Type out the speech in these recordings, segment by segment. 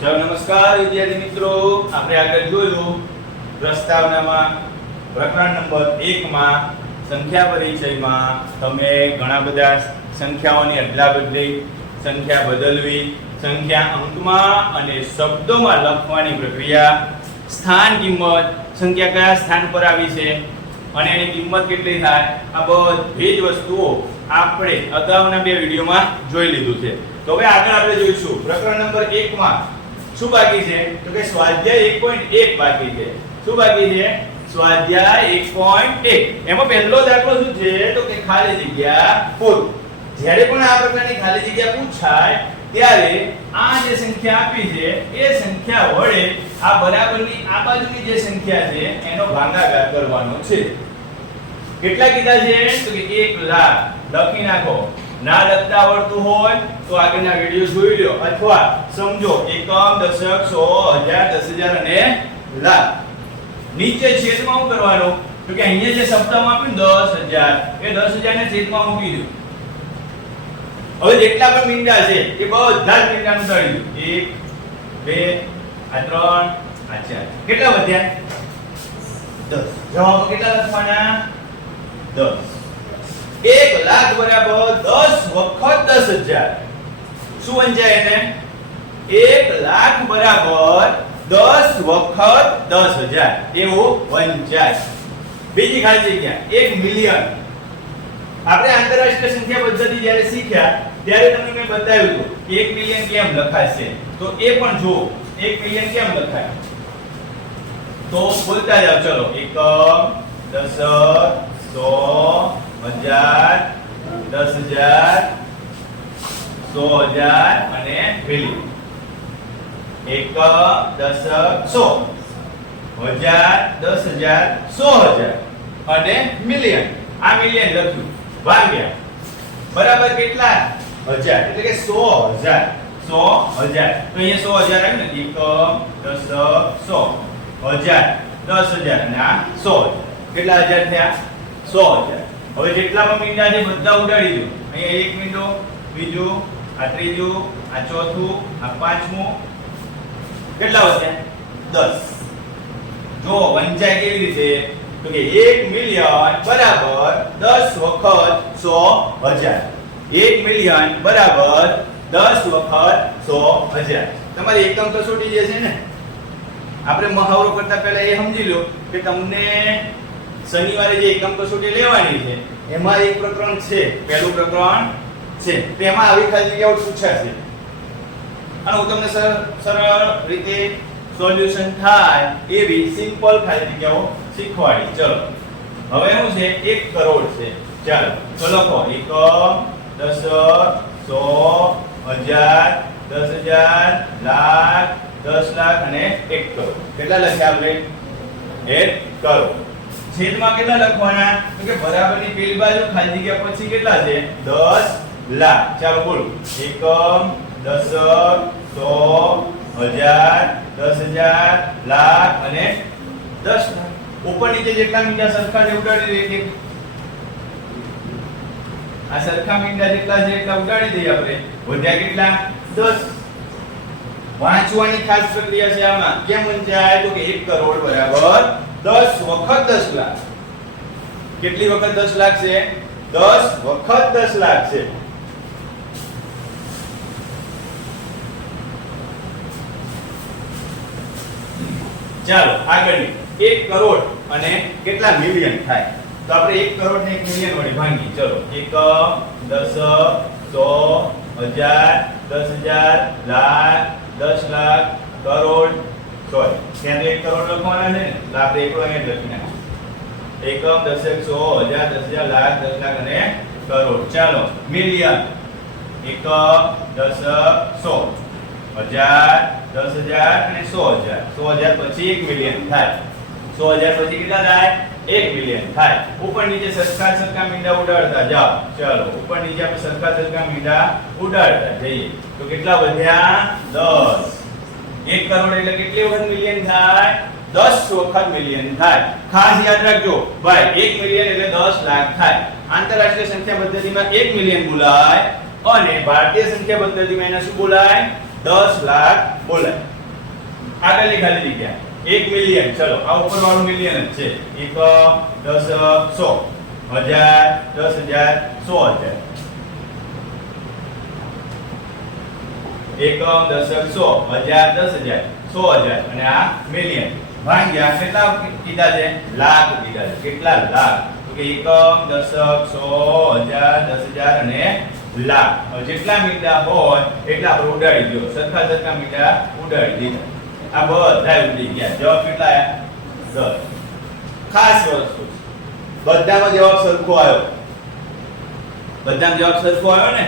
ચલો નમસ્કાર વિદ્યાર્થી મિત્રો, આપણે આગળ જોયું પ્રસ્તાવનામાં પ્રકરણ નંબર 1 માં સંખ્યા પરિચયમાં તમે ઘણા બધા સંખ્યાઓની અદલાબદલી, સંખ્યા બદલવી, સંખ્યા અંકમાં અને શબ્દોમાં લખવાની પ્રક્રિયા, સ્થાન કિંમત, સંખ્યા કયા સ્થાન પર આવી છે અને એની કિંમત કેટલી થાય, આ બધી જ વસ્તુઓ આપણે અગાઉના બે વિડીયોમાં જોઈ લીધું છે. તો હવે આગળ આપણે જોઈશું પ્રકરણ નંબર 1 માં શું બાકી છે, તો કે સ્વાધ્યાય 1.1 બાકી છે. શું બાકી છે? સ્વાધ્યાય 1.1. એમાં પહેલો દાખલો શું છે, તો કે ખાલી જગ્યા પૂરો. જ્યારે પણ આ પ્રકારની ખાલી જગ્યા પૂછાય ત્યારે આ જે સંખ્યા આપી છે એ સંખ્યા વડે આ બરાબરની આ બાજુની જે સંખ્યા છે એનો ભાગાકાર કરવાનો છે. કેટલા કીધા છે, તો કે 1 લાખ લખી નાખો. ના લખતા આવડતું હોય તો આગળના વિડિયો જોઈ લો અથવા સમજો એકમ, દશક, સો, હજાર, 10,000 અને લાખ. નીચે છેદમાં શું કરવાનું, તો કે અહીંયા જે શબ્દમાં આપ્યું 10,000 એ 10,000 ને છેદમાં મૂકી દો. હવે જેટલા પણ મીંડા છે એ બધા જ મીંડાનું ઉડાડી દો. 1 2 આ 3 આ 4. કેટલા વધ્યા? 10. જવાબ કેટલા લખવાના? 10. 1 લાખ બરાબર 10 વખત 10,000. શું વંચાય એને? 1 લાખ બરાબર 10 વખત 10,000 એવું વંચાય. બીજી ખાલી જગ્યા 1 મિલિયન. આપણે આંતરરાષ્ટ્રીય સંખ્યા પદ્ધતિ જ્યારે શીખ્યા ત્યારે તમને મેં બતાવ્યું હતું કે 1 મિલિયન કેમ લખાશે. તો એ પણ જો 1 મિલિયન કેમ લખાય તો બોલતા જાવ. ચલો એકમ, દશક, સો, હજાર, 10,000, 100,000 અને મિલિયન. એકમ, દશક, સો, હજાર, 10,000, 100,000 અને મિલિયન. આ મિલિયન લખ્યું ભાગ્યા બરાબર કેટલા? 1000. એટલે કે 100,000. 100,000 તો અહીંયા 100,000 આવ્યું ને. એકમ, દશક, 100, હજાર, 10,000 અને આ 100,000. કેટલા હજાર થયા? 100,000. હવે જેટલામાં મીંડા છે બધા ઉડાડી દો. અહીંયા એક મીંડો, બીજું, આ ત્રીજું, આ ચોથું, આ પાંચમું. કેટલા વધ્યા? 10. જો વંચાય કેવી રીતે, તો કે 1 મિલિયન બરાબર 10 વખત 100,000. 1 મિલિયન બરાબર 10 વખત 100,000. તમારી એકમ કસોટી જે છે ને, આપણે મહાવરો કરતા પહેલા એ સમજી લો કે તમને શનિવારે જે એકમ કસોટી લેવાની છે એમાં એક પ્રકરણ છે, પહેલું પ્રકરણ છે, તેમાં આવી ખાલી જગ્યાઓ પૂછાશે અને હું તમને સરળ રીતે સોલ્યુશન થાય એવી સિમ્પલ ખાલી જગ્યાઓ શીખવાડી. ચલો હવે શું છે, 1 કરોડ છે. ચાલો તો લખો એકમ, દશક, 100, હજાર, 10,000, લાખ, 10 લાખ અને 1 કરોડ. કેટલા લખ્યા આપણે? 1 કરોડ. છેદમાં કેટલા લખવાના, તો કે બરાબરની પેલી બાજુ ખાલી જગ્યા પછી કેટલા છે? 10 લાખ. ચાલો બોલો એકમ, દશક, 100, હજાર, 10,000, લાખ અને 10 લાખ. ઉપર નીચે જેટલા મીંડા સરખા છે ઉડાડી દઈએ. આ સરખા મીંડા જેટલા છે એટલા ઉડાડી દઈએ આપણે. વધ્યા કેટલા? 10. વાંચવાની ખાસ પ્રક્રિયા છે આમાં. કેમ વંચાય, તો કે 1 કરોડ બરાબર 10 વખત 10 લાખ. કેટલી વખત 10 લાખ છે? 10 વખત 10 લાખ છે. ચાલો આગળ 1 કરોડ અને કેટલા મિલિયન થાય, તો આપણે 1 કરોડ ને 1 મિલિયન વડે ભાંગીએ. ચલો એકમ, દશક, 100, હજાર, 10,000, લાખ, 10 લાખ, કરોડ. સોરી ત્યાં 1 કરોડ લખવાના છે ને, તો આપણે એકલો અહીંયા લખી નાખીએ. એકમ, દશક, 100, હજાર, 10,000, લાખ, 10 લાખ અને કરોડ. ચાલો મિલિયન. એકમ, દશક, 100, હજાર, 10,000 અને 100,000. 100,000 પછી 1 મિલિયન થાય. 100,000 પછી કેટલા થાય? 1 મિલિયન થાય. ઉપર નીચે સરખા મીંડા ઉડાડતા જાઓ. ચાલો ઉપર નીચે આપણે સરખા મીંડા ઉડાડતા જઈએ. તો કેટલા વધ્યા? 10. 1 કરોડ એટલે કેટલી વખત મિલિયન થાય? 10 વખત મિલિયન થાય. ખાસ યાદ રાખજો ભાઈ, 1 મિલિયન એટલે 10 લાખ થાય. આંતરરાષ્ટ્રીય સંખ્યા પદ્ધતિમાં 1 મિલિયન બોલાય અને ભારતીય સંખ્યા પદ્ધતિમાં એને શું બોલાય? 10 લાખ બોલાય. આગળની ખાલી જગ્યા 1 મિલિયન. ચલો આ ઉપર વાળું મિલિયન જ છે. 1 10 100 1000 10000 100,000 1 10 100 1000 100,000 અને આ મિલિયન. ભાગ્યા કેટલા કીધા છે? લાખ કીધા છે. કેટલા લાખ? તો કે 1 10 100 1000 અને લાખ. હવે જેટલા મીંડા હોય એટલા આપણે ઉડાડી દો. સરખા મીંડા ઉડાડી દીધા. આ બધા ઉડી ગયા. જવાબ કેટલા આવ્યા? 10. ખાસ વસ્તુ બધાનો જવાબ સરખો આવ્યો. બધાનો જવાબ સરખો આવ્યો ને.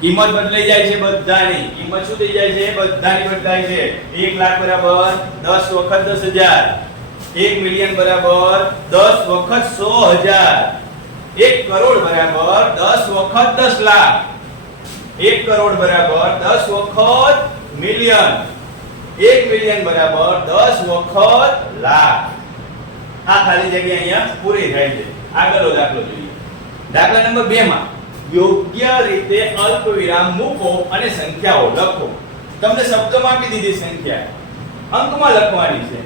કિંમત બદલાઈ જાય છે બધાની. કિંમત શું થઈ જાય છે? બધાની બદલાય છે. 1 લાખ બરાબર 10 વખત 10,000. 1 મિલિયન બરાબર 10 વખત 100,000. 1 કરોડ બરાબર 10 વખત 10 લાખ. 1 કરોડ બરાબર 10 વખત મિલિયન. 1 મિલિયન બરાબર 10 વખત લાખ. આ ખાલી જગ્યા અહીંયા પૂરી થાય છે. આગળનો દાખલો જોઈએ. દાખલા નંબર 2 માં યોગ્ય રીતે અલ્પવિરામ મૂકો અને સંખ્યાઓ લખો. તમને શબ્દમાં આપી દીધી સંખ્યા, અંકમાં લખવાની છે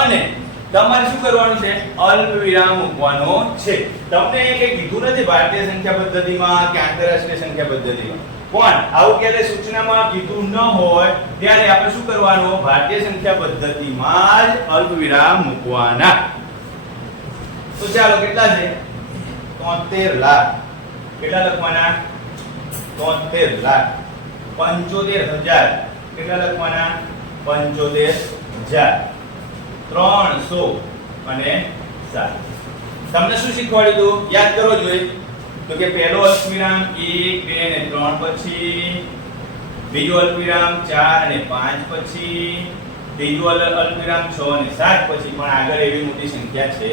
અને તમારે શું કરવાનું છે? અલ્પવિરામ મૂકવાનો છે. તમને એ કંઈ કીધું નથી ભારતીય સંખ્યા પદ્ધતિમાં કે આંતરરાષ્ટ્રીય સંખ્યા પદ્ધતિમાં. પણ આવું ક્યારે સૂચનામાં કીધું ન હોય ત્યારે આપણે શું કરવાનું? ભારતીય સંખ્યા પદ્ધતિમાં જ અલ્પવિરામ મૂકવાના. તો ચાલો કેટલા છે? 73 લાખ. કેટલા લખવાના? 73 લાખ. 75,000. કેટલા લખવાના? 75,000. 300 અને 7. તમને શું શીખવાડ્યું? યાદ કરો જોઈએ. તો કે પહેલો અલ્પવિરામ 1 2 અને 3 પછી, બીજો અલ્પવિરામ 4 અને 5 પછી, ત્રીજો અલ્પવિરામ 6 અને 7 પછી. પણ આગળ એવી મોટી સંખ્યા છે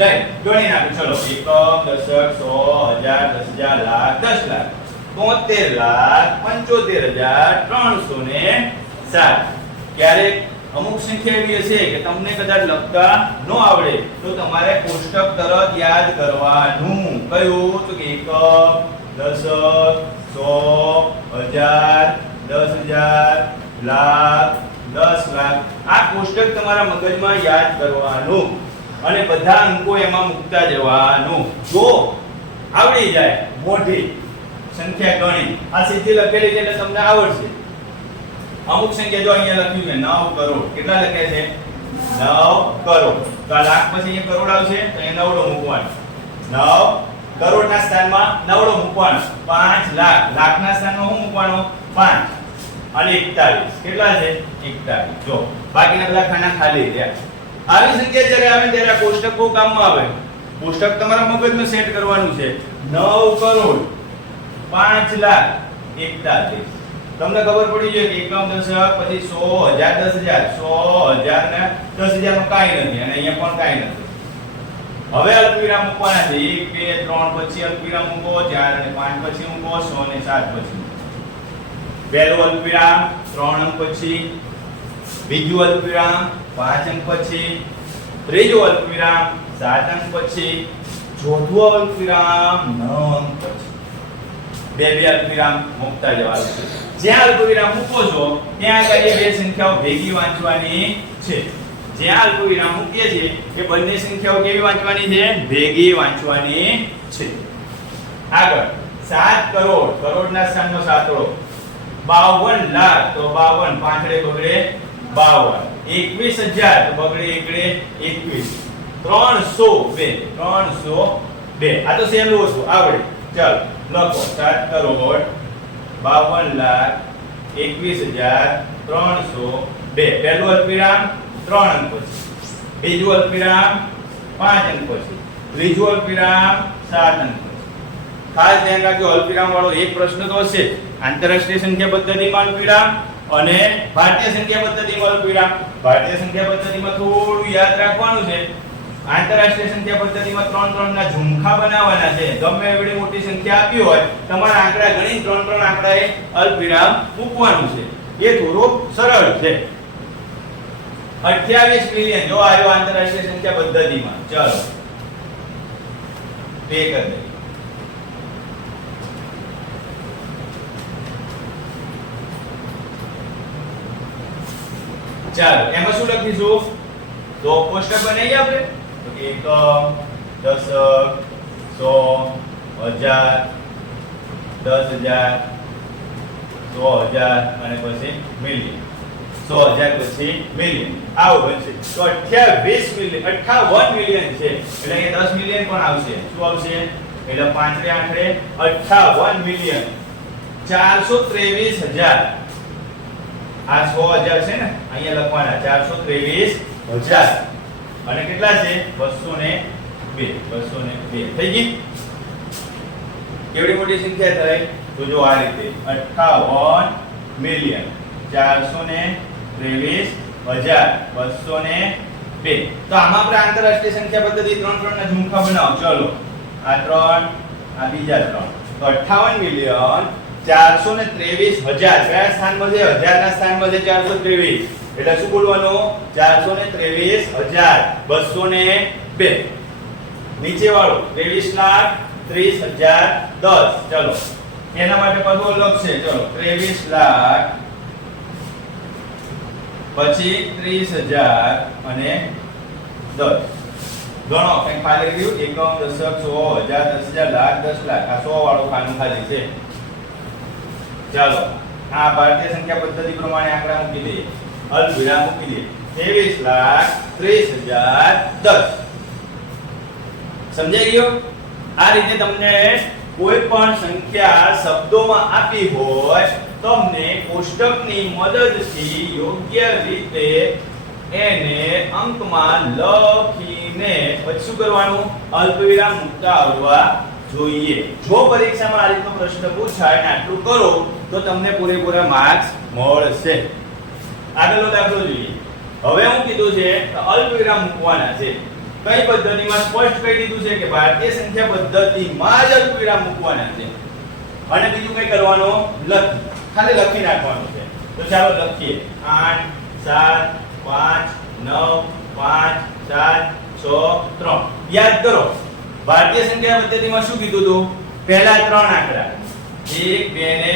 નહીં. ગણી નાખો. ચલો 1 10 100 1000 10,000 લાખ 10 લાખ 73 લાખ 75,307. ક્યારેક અમુક સંખ્યા એવી હશે કે તમને કદાચ લખતા ન આવડે તો તમારે કોષ્ટક તરત યાદ કરવાનું. કયું? તો કે 1 10 100 1000 10,000 લાખ 10 લાખ. આ કોષ્ટક તમારા મગજમાં યાદ કરવાનું અને બધા અંકો એમાં મૂકતા જવાનું. જો આવડી જાય મોટી સંખ્યા ગણી, આ સીધી લખેલી છે એટલે તમને આવડશે. અમુક સંખ્યા જો અહીંયા લખ્યું છે 9 કરોડ. કેટલા લખ્યા છે? 9 કરોડ. તો આ લાખ પછી અહીંયા કરોડ આવશે તો અહીંયા નવડો મૂકવાનો. 9 કરોડના સ્થાનમાં નવડો મૂકવાનો. 5 લાખ. લાખના સ્થાનમાં શું મૂકવાનો? 5 અને 41. કેટલા છે? 41. જો બાકીના બધા ખાના ખાલી રહ્યા. આવી સંખ્યા જ્યારે આવે ત્યારે આ કોષ્ટક બહુ કામમાં આવે. કોષ્ટક તમારા મગજમાં સેટ કરવાનું છે. 9 કરોડ 5 લાખ 41. તમને ખબર પડી જાય કે એકમ દશક પછી 100 1000 10,000 100,000 ને 10,000 નું કાઈ નથી અને અહીંયા પણ કાઈ નથી. હવે અલ્પવિરામ મૂકવાના છે. 1 2 3 પછી અલ્પવિરામ મૂકો. 4 અને 5 પછી મૂકો. 100 અને 7 પછી. પહેલું અલ્પવિરામ 3 અંક પછી, બીજું અલ્પવિરામ 5 અંક પછી, ત્રીજું અલ્પવિરામ 7 અંક પછી, ચોથું અલ્પવિરામ 9 અંક પછી. બે અલ્પવિરામ મૂકતા જવાનું છે. જ્યાં અલ્પવિરામ મૂકો છો ત્યાં આગળ બે સંખ્યાઓ ભેગી વાંચવાની છે. જ્યાં અલ્પવિરામ મૂકીએ છીએ એ બંને સંખ્યાઓ કેવી વાંચવાની છે? ભેગી વાંચવાની છે. આગળ 7 કરોડ. કરોડના સ્થાનનો સાતડો. 52 લાખ તો 52 પાંચડે બગડે 52. 21,000 તો બગડે એકડે 21. 302 આ તો સહેલું હતું, આવડે. ચાલો લખો 7 કરોડ 52 લાખ 21,302. પહેલું અલ્પવિરામ 3 અંક પછી, બીજું અલ્પવિરામ 5 અંક પછી, ત્રીજું અલ્પવિરામ 7 અંક પછી. ખાસ ધ્યાન રાખજો અલ્પવિરામ વાળો એક પ્રશ્ન તો હશે. આંતરરાષ્ટ્રીય સંખ્યા પદ્ધતિમાં અલ્પવિરામ અને ભારતીય સંખ્યા પદ્ધતિમાં અલ્પવિરામ. ભારતીય સંખ્યા પદ્ધતિમાં થોડું યાદ રાખવાનું છે. આંતરરાષ્ટ્રીય સંખ્યા પદ્ધતિમાં 3 ના ઝુમખા બનાવવાના છે. ગમે એવડી મોટી સંખ્યા આપી હોય તમારા આંકડા ગણી 3 આંકડાએ અલ્પવિરામ મૂકવાનું છે. એ થોડું સરળ છે. 28 મિલિયન જો આવ્યો આંતરરાષ્ટ્રીય સંખ્યા પદ્ધતિમાં. ચાલો બે કરી દઈએ. ચાલો એમાં શું લખીશું તો કોષ્ટક બનાવીએ આપણે તો એકમ દશક સો હજાર 10,000 100,000 અને પછી મિલિયન 100,000 પછી મિલિયન આવું બનશે તો 28 મિલિયન 58 મિલિયન છે એટલે કે 10 મિલિયન પણ આવશે શું આવશે એટલે 5 આંકડે 58 મિલિયન 423,000 આ 100,000 છે ને અહીંયા લખવાના 423,000 અને કેટલા છે 202 થઈ ગઈ કેવડી મોટી સંખ્યા થઈ તો જો આ રીતે 58 મિલિયન 423,202 તો આમાં આપણે આંતરરાષ્ટ્રીય સંખ્યા પદ્ધતિ 3 ના ઝુમખા બનાવો ચલો આ 3 આ બીજા 3 તો 58 મિલિયન 423,000 કયા સ્થાનમાં છે 1000 ના સ્થાનમાં છે 423 એટલે શું બોલવાનું 423,202 નીચે વાળું 23,30,010 ચલો એના માટે બધું અલગ છે ચલો 23 લાખ પછી 30,000 અને 10 ગણો કંઈ ખાલી ગયું એકમ દશક 100,000 10,000 લાખ 10 લાખ આ 100 વાળું ખાનું ખાલી છે ચાલો આ ભારતીય સંખ્યા પદ્ધતિ પ્રમાણે આંકડા મૂકી દઈએ અલ્પવિરામ મૂકી દઈએ 23,30,010 સમજાઈ ગયો આ રીતે તમને કોઈ પણ સંખ્યા શબ્દોમાં આપી હોય તમને કોષ્ટકની મદદથી યોગ્ય રીતે એને અંકમાં લખીને પછી શું કરવાનું અલ્પવિરામ મૂકતા આવડવા જોઈએ જો પરીક્ષામાં આ રીતનો પ્રશ્ન પૂછાય અને આટલું કરો તો તમને પૂરેપૂરા માર્ક્સ મળશે આગળનો દાખલો જોઈએ હવે હું કીધું છે કે અલ્પવિરામ મૂકવાના છે કઈ પદ્ધતિમાં સ્પષ્ટ કહી દીધું છે કે ભારતીય સંખ્યા પદ્ધતિમાં જ અલ્પવિરામ મૂકવાના છે અને બીજું કઈ કરવાનું ખાલી લખી નાખવાનું છે તો ચાલો લખીએ 8 7 5 9 5 4 6 3 યાદ કરો ભારતીય સંખ્યા પદ્ધતિમાં શું કીધું હતું પહેલા 3 આંકડા 1 2 ને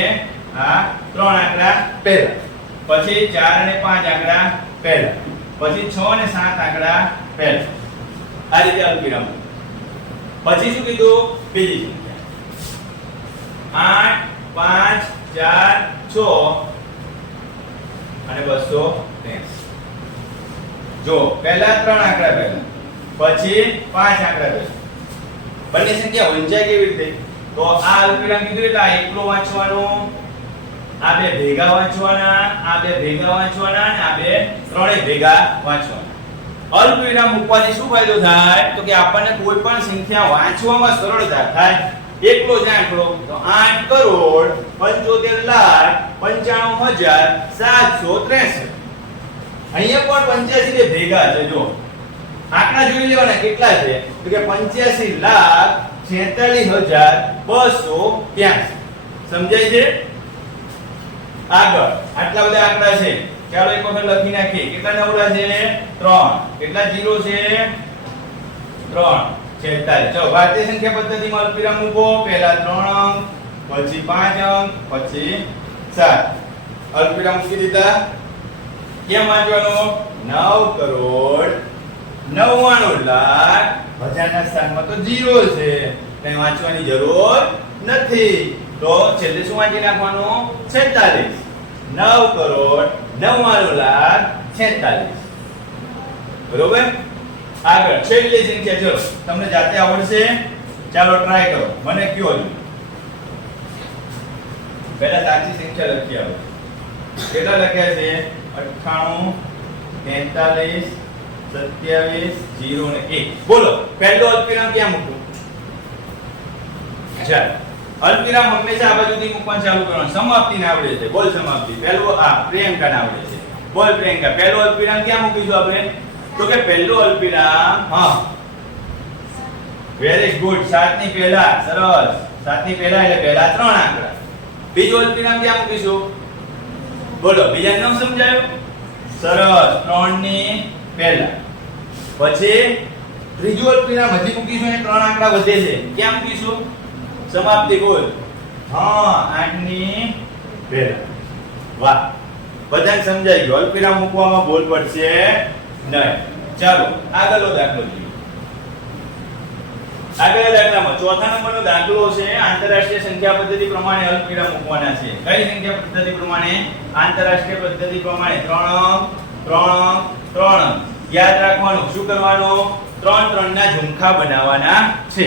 આ 3 આંકડા પહેલા પછી 4 અને 5 આંકડા પહેલા પછી 6 અને 7 આંકડા પહેલા આ રીતે અલ્પવિરામ પછી શું કીધું બીજી સંખ્યા 8 5 4 6 અને 283 જો પહેલા 3 આંકડા પહેલા પછી 5 આંકડા પહેલા બંને સંખ્યા વંચાય કેવી રીતે તો આ અલ્પવિરામ કીધું એટલે આ એકલો વાંચવાનો આ બે ભેગા વાંચવાના આ બે ભેગા વાંચવાના અને આ બે ત્રણે ભેગા વાંચવાના અલ્પવિરામ મૂકવાથી શું ફાયદો થાય તો કે આપણને કોઈ પણ સંખ્યા વાંચવામાં સરળતા થાય એકલો જ આંકડો તો 8,95,95,763 અહીંયા પણ 85 ને ભેગા છે જો આંકડા જોઈ લેવાના કેટલા છે તો કે 85,46,283 સમજાય છે આગળ આટલા બધા આંકડા છે ચાલો એક વખત લખી નાખીએ કેટલા નવડા છે 3 કેટલા 0 છે 3 46 ચલો ભારતીય સંખ્યા પદ્ધતિમાં અલ્પવિરામ મૂકો પહેલા 3 અંક પછી 5 અંક પછી 7 અલ્પવિરામ મૂકી દીધા કેમ વાંચવાનો 9,99,00,000 હજારના સ્થાનમાં તો 0 છે કઈ વાંચવાની જરૂર નથી તો છેલ્લે શું વાંચી નાખવાનું 46 9,99,00,046 બરોબર આગળ છેલ્લી સંખ્યા ચલો તમને જાતે આવડશે ચાલો ટ્રાય કરો મને કયો છો પહેલા સાચી સંખ્યા લખી આવો કેટલા લખ્યા છે 98 43 27 0 ને 1 બોલો પહેલો અલ્પવિરામ ક્યાં મૂકું ચાલો અલ્પવિરામ હંમેશા આ બાજુથી મૂકવાનું ચાલુ કરવાનું સમાપ્તિને આવડે છે બોલ સમાપ્તિ પહેલો આ પ્રિયંકાને આવડે છે બોલ પ્રિયંકા પહેલો અલ્પવિરામ ક્યાં મૂકીશું આપણે તો કે પહેલો અલ્પવિરામ હા વેરી ગુડ 7 ની પહેલા સરસ 7 ની પહેલા એટલે પહેલા 3 આંકડા બીજો અલ્પવિરામ ક્યાં મૂકીશું બોલો બીજા નામ સમજાયો સરસ 3 ની પહેલા પછી ત્રીજો અલ્પવિરામ હજી મૂકીશું અને 3 આંકડા વધે છે ક્યાં મૂકીશું સમાપ્તિ બોલ હા 8 ની પહેલા વાહ બધાને સમજાઈ ગયું? અલ્પવિરામ મૂકવામાં ભૂલ પડશે નહીં. ચાલો આગળનો દાખલો જોઈએ. આગળના દાખલામાં ચોથા નંબરનો દાખલો છે આંતરરાષ્ટ્રીય સંખ્યા પદ્ધતિ પ્રમાણે અલ્પવિરામ મૂકવાના છે. કઈ સંખ્યા પદ્ધતિ પ્રમાણે? આંતરરાષ્ટ્રીય પદ્ધતિ પ્રમાણે 3 યાદ રાખવાનું. શું કરવાનું? 3 ના ઝુમખા બનાવવાના છે.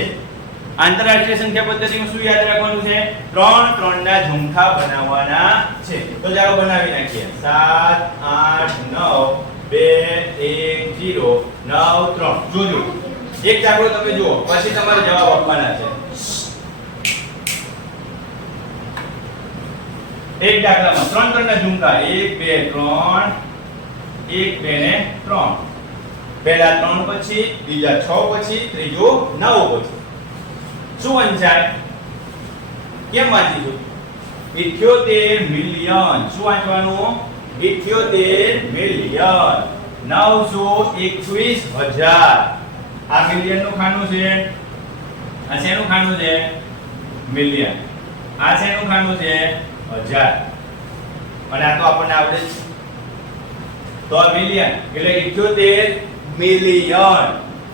આંતરરાષ્ટ્રીય સંખ્યા પદ્ધતિમાં શું યાદ રાખવાનું છે? 3 ના ઝુમખા બનાવવાના છે. તો ચાલો બનાવી નાખીએ. 7 8 9 2 1 0 9 3. જોજો એક દાખલો તમે જુઓ, પછી તમારે જવાબ આપવાના છે. એક દાખલામાં 3 ના ઝુમખા 1 2 3 1 2 ને 3. પહેલા 3 પછી, બીજા 6 પછી, ત્રીજો 9 પછી. શું વંચાય? કેમ વાંચીશું? 78 મિલિયન. શું વાંચવાનું? 78 મિલિયન 921,000. આ મિલિયન નું ખાનું છે. આ શેનું ખાનું છે? મિલિયન. આ શેનું ખાનું છે? 1000. અને આ તો આપણને આવડે છે. તો આ મિલિયન એટલે 78 મિલિયન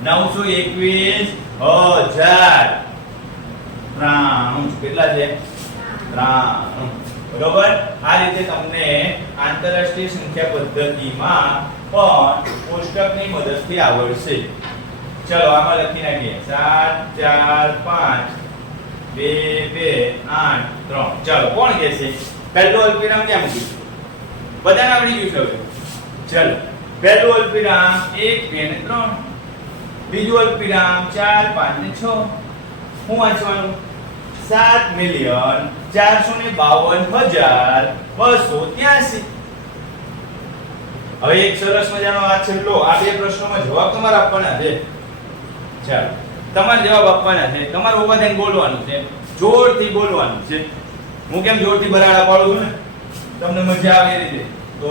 921,000. 93. કેટલા છે? 93. બરોબર. આ રીતે તમને આંતરરાષ્ટ્રીય સંખ્યા પદ્ધતિમાં પણ કોષ્ટકની મદદથી આવડશે. ચલો આમાં લખી નાખીએ. 7 4 5 2 2 8 3. ચાલો કોણ કહેશે? પહેલું અલ્પવિરામ ક્યાં મૂકીશું? બધાને આવડી ગયું છે હવે. ચલો પહેલું અલ્પવિરામ 1 2 ને 3. બીજું અલ્પવિરામ 4 5 ને 6. શું વાંચવાનું? 7,452,283. હવે એક સરસ મજાનો આ છે લો. આ બે પ્રશ્નોમાં જવાબ તમારે આપવાના છે. ચાલો તમારે જવાબ આપવાના છે. તમારે ઉભા થઈને બોલવાનું છે. જોરથી બોલવાનું છે. હું કેમ જોરથી બરાડા પાડું છું ને, તમને મજા આવે એ રીતે. તો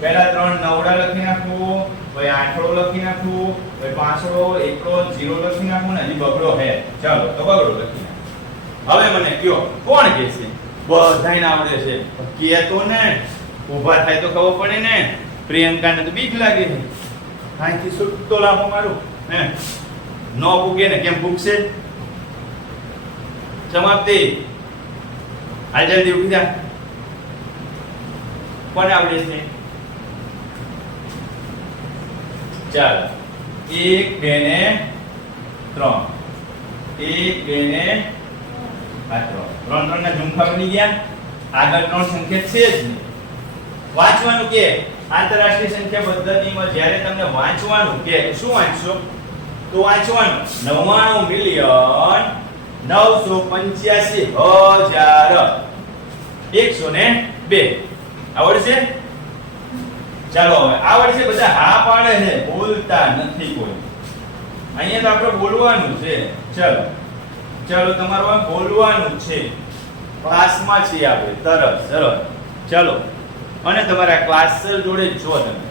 પહેલા 3 નવડા લખી નાખું, પછી આઠડો લખી નાખું, પછી પાંચડો, એકડો, 0 લખી નાખું ને હજી બગડો હે. ચાલો તો બગડો લખી નાખું. હવે મને કયો કોણ કહેશે? બધાને આવડે છે. કે તો ને ઊભા થાય તો ખબર પડે ને. પ્રિયંકાને તો બીક લાગે છે. અહીંથી સુટ્ટો લાવો મારું હે. નો પૂગે ને કેમ પૂગશે? સમાપ્તિ. આ જલ્દી ઉઠી જા. કોને આવડે છે? ચાલો 1 2 ને 3. 1 2 ને 3 ના ઝુમખા બની ગયા. આગળ 3 સંખ્યા છે જ નહીં. વાંચવાનું કે આંતરરાષ્ટ્રીય સંખ્યા પદ્ધતિમાં જ્યારે તમને વાંચવાનું કે શું વાંચશો? તો વાંચવાનું 99 મિલિયન 985,102. આવડશે? ચાલો હવે આવડશે. બધા હા પાડે છે, બોલતા નથી કોઈ. અહીંયા તો આપણે બોલવાનું છે. ચલો ચલો તમારે બોલવાનું છે. ક્લાસમાં છીએ આપણે તરત સરસ. ચલો અને તમારા ક્લાસ સર જોડે છો તમે.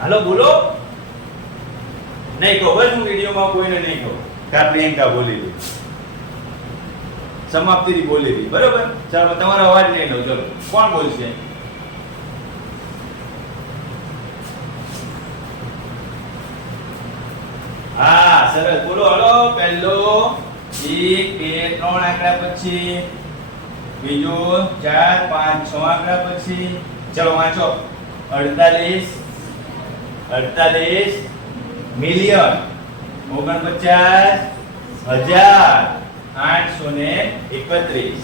હાલો બોલો. નહીં કહો બસ, હું વિડીયોમાં કોઈને નહીં કહું. કા પ્રિયંકા બોલી હતી, સમાપ્તિથી બોલી હતી. બરોબર. ચાલો તમારો અવાજ નહીં લો. ચલો કોણ બોલશે? હા સરસ બોલો. હલો પહેલો 1 2 3 આંકડા પછી, બીજો 4 5 6 આંકડા પછી. ચલો વાંચો. 48 મિલિયન 49,831.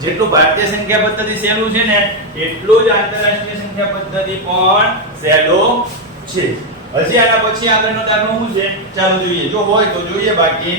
જેટલું ભારતીય સંખ્યા પદ્ધતિ સહેલું છે ને એટલું જ આંતરરાષ્ટ્રીય સંખ્યા પદ્ધતિ પણ સહેલું છે. હજી આના પછી આગળનો દાખલો શું છે ચાલો જોઈએ. જો હોય તો જોઈએ, બાકી